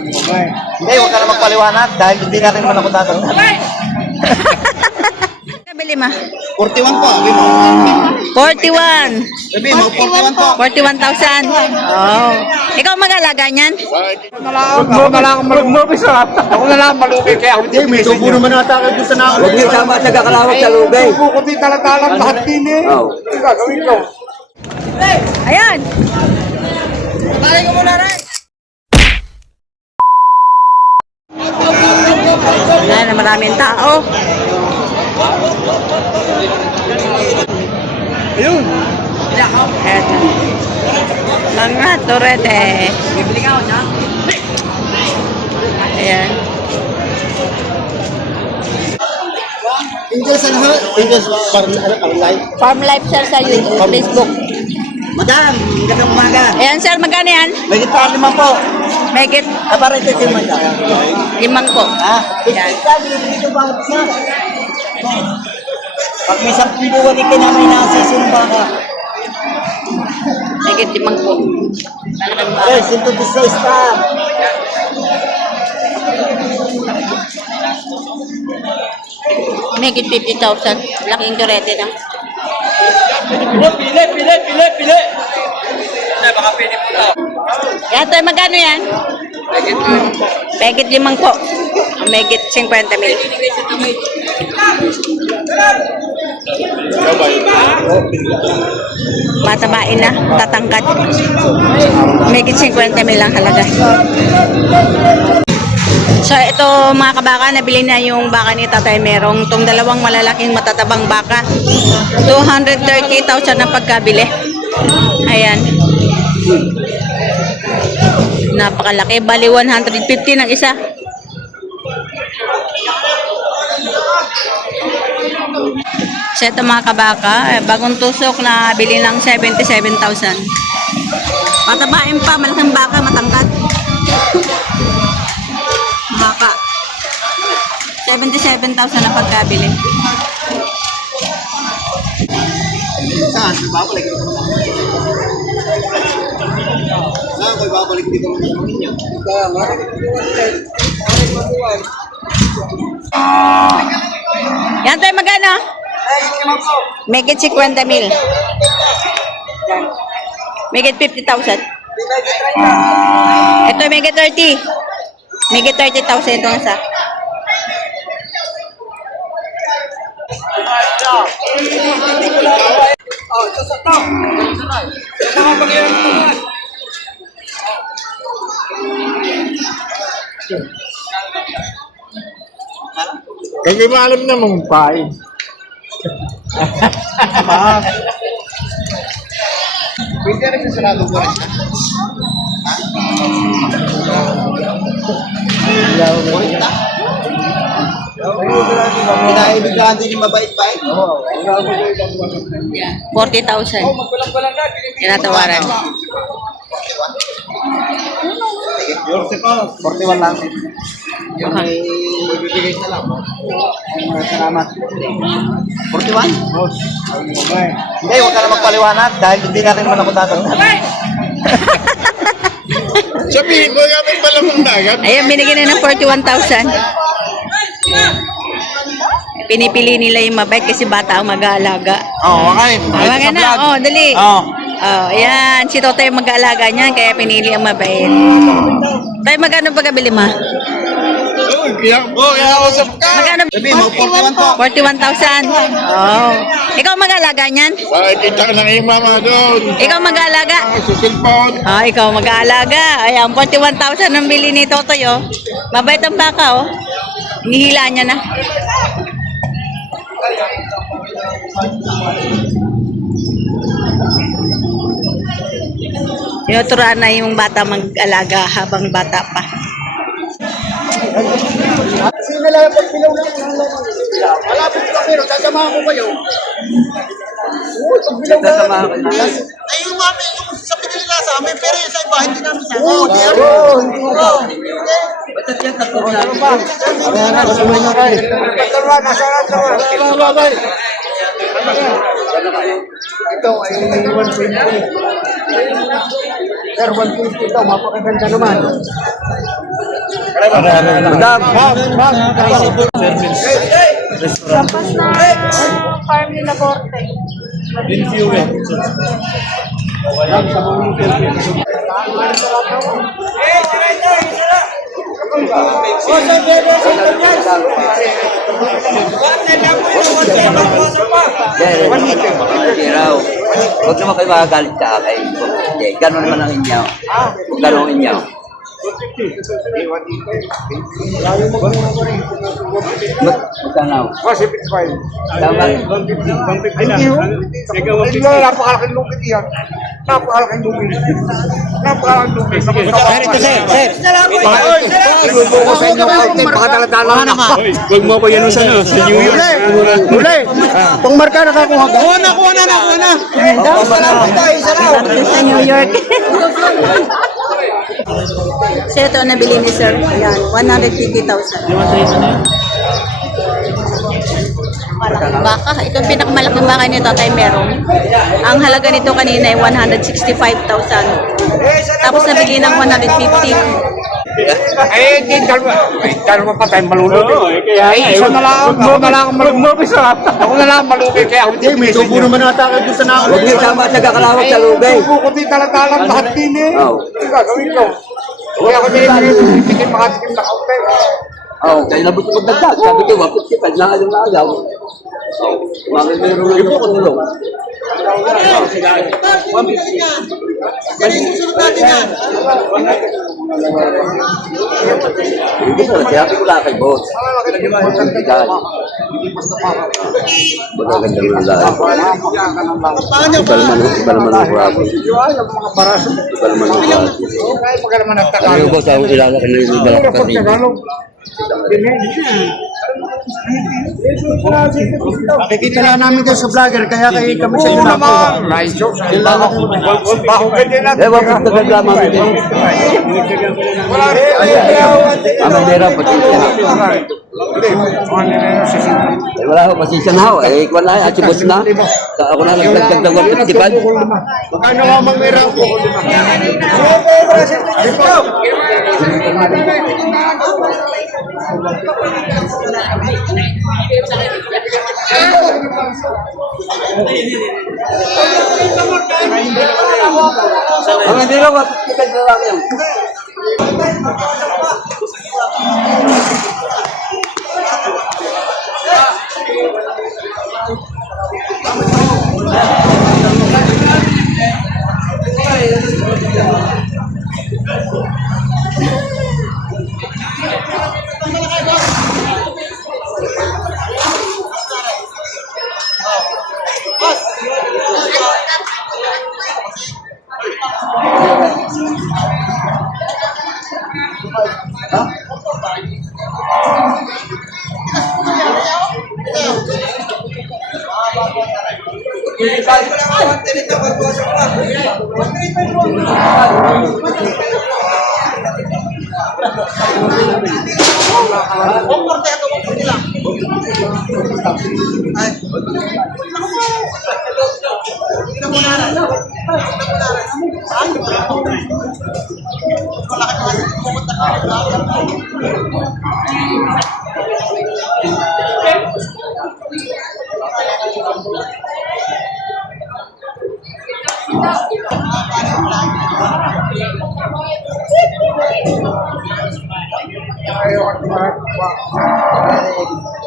Hindi, huwag ka na magpaliwanag dahil hindi na rin man ako tatanda. Kabili ma? 41 po, sabi mo. 41. Sabi mo, 41 po. 41,000. Oh. Ikaw mag-alaga niyan? Ako na lang malugi sa. Ako na lang malugi kaya ako Hindi, may tubo naman nata kayo doon sa nakakot. Huwag niyo tama sa kakalawag sa lugay. tubo ko din talang lahat din eh. Ano gagawin ko? Ayan. Balik ko muna rin. Ayan na maraming tao. Ayun. Eto. Mga turete. Bibili ka ako niya? Ayan. Angels ano ha? Angels pang live. Farm Life sir sa YouTube, Facebook. Madam, magandang umaga. Ayan sir, magkano yan? May gitara 5 po. Megit Para ito yung man. 5 po. Ha? Yan. Dito ba ako isa? Pag may 10 buwan ka na may nasisumba ka. Megit 5 po. Eh, 116 pa. Megit 50,000. Laking turete na. Pili. Baka pili po daw. Yan tayo, magkano yan? Megit 5 po. Megit 50 mil. Matabain na, tatangkad. Megit 50 mil ang halaga. So ito mga kabaka, nabili na yung baka ni Tatay Merong. Itong dalawang malalaking matatabang baka. 230,000 ang pagkabili. Ayan. Napakalaki. Bali 150 ng isa. So ito mga kabaka, bagong tusok na bili ng 77,000. Matabain pa, malaking baka, matangkad. Baka 77,000 na pagkabili. Saan? Babalik dito naman. Saan ko babalik dito naman niya? Yan tayo magana? Megit 50 mil. Megit 50,000. Ito megit 30. Megit 30,000 ito isa. Kaya maalam na mong pay. Pwede rin sa sarado ko rin. Kinaibigan din yung mabait pa eh. 40,000. Tinatawaran. 41 lang. Yung may bibigay sa lang. Salamat. 41? Hindi, huwag ka na magpaliwanag dahil hindi na rin man ako tatanda. Sabihin mo, gamit pala mong dagat. Ayan, binigyan na ng 41,000. Pinipili nila yung mabait kasi bata ang mag-aalaga. Oo, okay. Mga na, oh, dali. Oo. Oh, ayan, si Totoy ang mag-aalaga niyan, kaya pinili ang mabait. Tayo, magkano pagkabili ma? Kaya usap ka. Magkano? Sabi mo, 41 po. 41,000. Oh. Ikaw mag-aalaga niyan? Kita ka ng mama doon. Ikaw mag-aalaga? Sa cellphone. Ah, ikaw mag-aalaga. Ayan, 41,000 ang bili ni Totoy, oh. Mabait ang baka, oh. Nihila niya na. Tinuturuan na yung bata mag-alaga habang bata pa. Sino lang ang pagpilaw na malapit ka pero sasamahan ko kayo. Oo, pagpilaw na. Sasamahan ko. Ay, yung mami, yung sa pinili na sa amin, pero yung sa iba, hindi namin sa amin. Oo, Ba't yan tatlo na? Kaya na, kasama niya kayo. Ito ay 120. Sir, 150 daw, mapakaganda naman. Madam. Tapos na farm nila Borte. Hindi raw. Huwag naman kayo makagalit sa akin. Hindi, gano'n naman ang inyo. Gano'n ang inyo. Magkano? Tama. Napakalaking lupit yan. Napakalaking lupit. Napakalaking lupit. Sinubuko sa inyo kaunti, pakadaladala na. Huwag mo ko yan sa New York. Huli! Pangmarka nakakuha ka. Dito sa New York. So ito ang nabili ni Sir. Ayan, 150,000. Malaking baka. Ito ang pinakamalaking baka ni Tatay Merong. Ang halaga nito kanina ay 165,000. Tapos nabigay ng 150. Ay, hindi, dalawa pa tayo malulugi. Kaya Ay, isa na lang, ako na lang malulugi. Ako na lang malugi, kaya ako Hindi, may tubo naman ata kayo doon sa nakakot. Huwag niyo sama at nagkakalawak sa lugay. Tubo ko din talatalang lahat din eh. Oo. Gagawin ko. Kaya ako din bibigyan makatikim na kaunti. Oo, kaya nabot ko dagdag. Sabi ko, 155 na alam na agaw. Mga meron lang po kulong. Hindi ko, kaya ko wala kay boss. Magaganda ng lahat. Iba naman ang kurabo. Iba naman ang kurabo. Ano yung boss, ang ilalaki na yung balak ka rin. Nakikita lang namin doon sa vlogger, kaya kayo kami sa inyo Oo nakuha. naman. Nice joke. Baho ka din natin. Eh, wag ko nagreklamo din. Wala rin. Ang bandera, pati siya. Eh, wala ko, pasisya na ako. Eh, ikaw na, atsibos na. Ako na nagdagdag ng 155. Magkano nga mag-miraw po? Ang bandera, 155 na lang yan.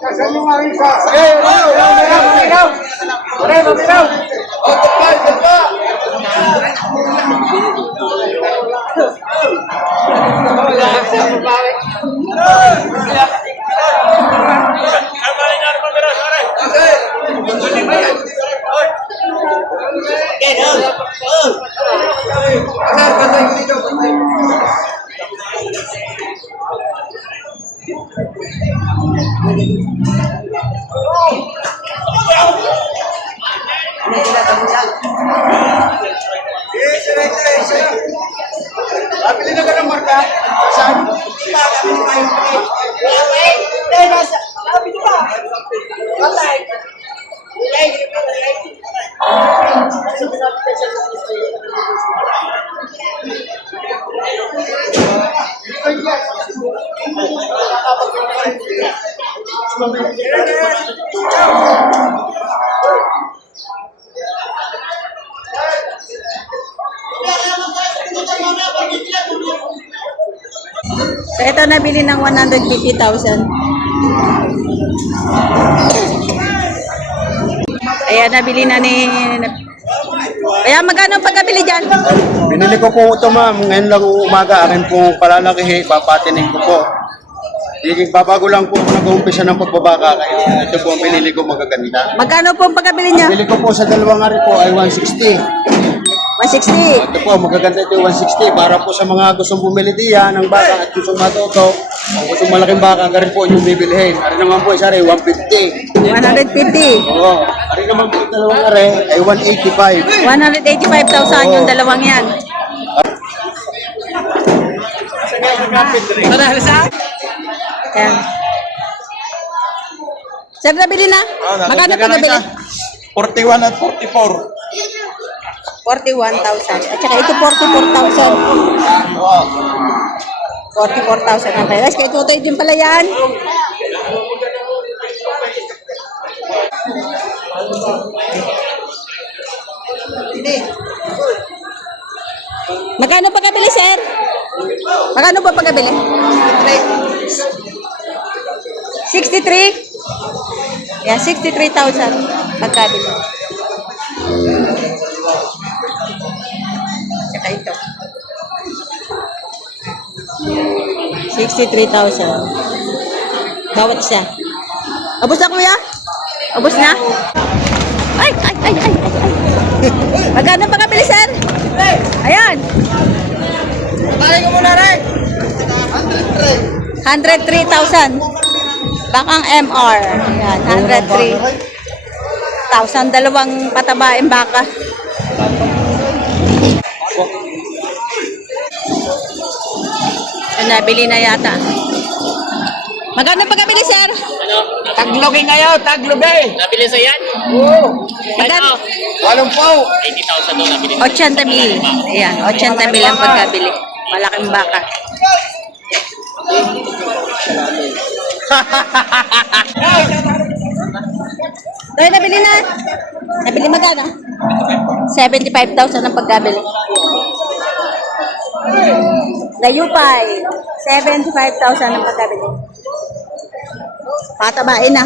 Nasaan yung mga isa? Eh, mamiraw! Pabili na ka ng marka? Saan? So, ito nabili ng 150,000. Ayan, nabili na ni... Kaya magkano ang pagkabili dyan? Binili ko po ito ma'am, ngayon lang umaga, akin po palalakihin, papatinig ko po. Babago lang po ako nag-uumpisa ng pagbabaka, kaya ito po ang binili ko magaganda. Magkano po ang pagkabili niya? Binili ko po sa dalawang ari po ay 160. 160. Ito po, magaganda ito yung 160 para po sa mga gustong bumili diyan ng baka at gustong matuto. Kung gustong malaking baka, garin po yung bibilihin. Ari naman po, isa rin, 150. 150. Oo. Ari naman po yung dalawang ari ay 185. 185,000 yung dalawang yan. Ayan. Sir, nabili na? Magkano pa nabili? 41 at 44. 41,000. At saka ito 44,000. 44,000 ang pala. Kaya tutoy din pala yan. Magkano pa kabili, sir? Magkano pa pagkabili? 63? Yeah, 63,000 pagkabili. Saka ito. 63,000. Bawat isa. Abos na, kuya? Abos na? Ay! Magkano pa kabili, sir? Ayan. Balik ko muna rin. 103,000. Bakang MR. Ayan, 103,000. Dalawang patabaing baka. Nabili na yata. Magkano pa kabili, sir? Taglogin kayo, taglogin. Nabili sa yan? Oo. Magkano? Walang po. 80,000 daw nabili. 80,000. Ayan, 80,000 ang pagkabili. Malaking baka. Ito yung nabili na. Nabili magkano? 75,000 ang pagkabili. Dayupay, 75,000 ang pagkabili. Patabain na.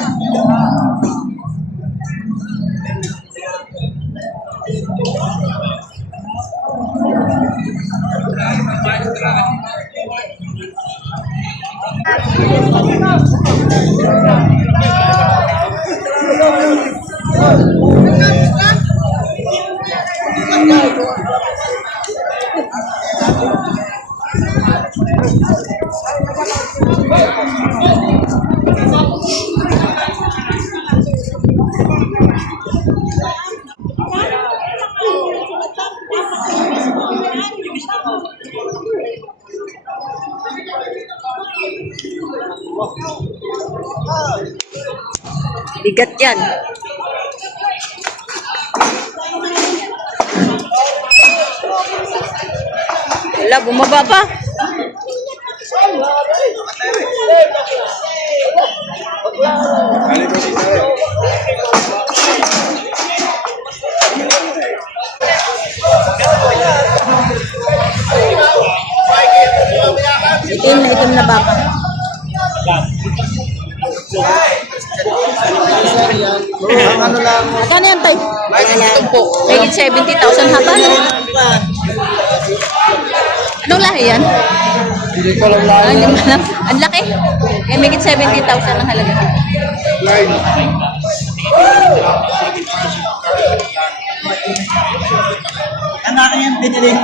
Bigat yan. Wala, bumaba pa. Itim na baka. Ano lang. Magkano yan, tay? Higit 70,000 haba. Anong lahi yan? Hindi ko lang lang. Hindi mo alam. Ang laki. Eh, higit 70,000 ang halaga. Anak yan, binili.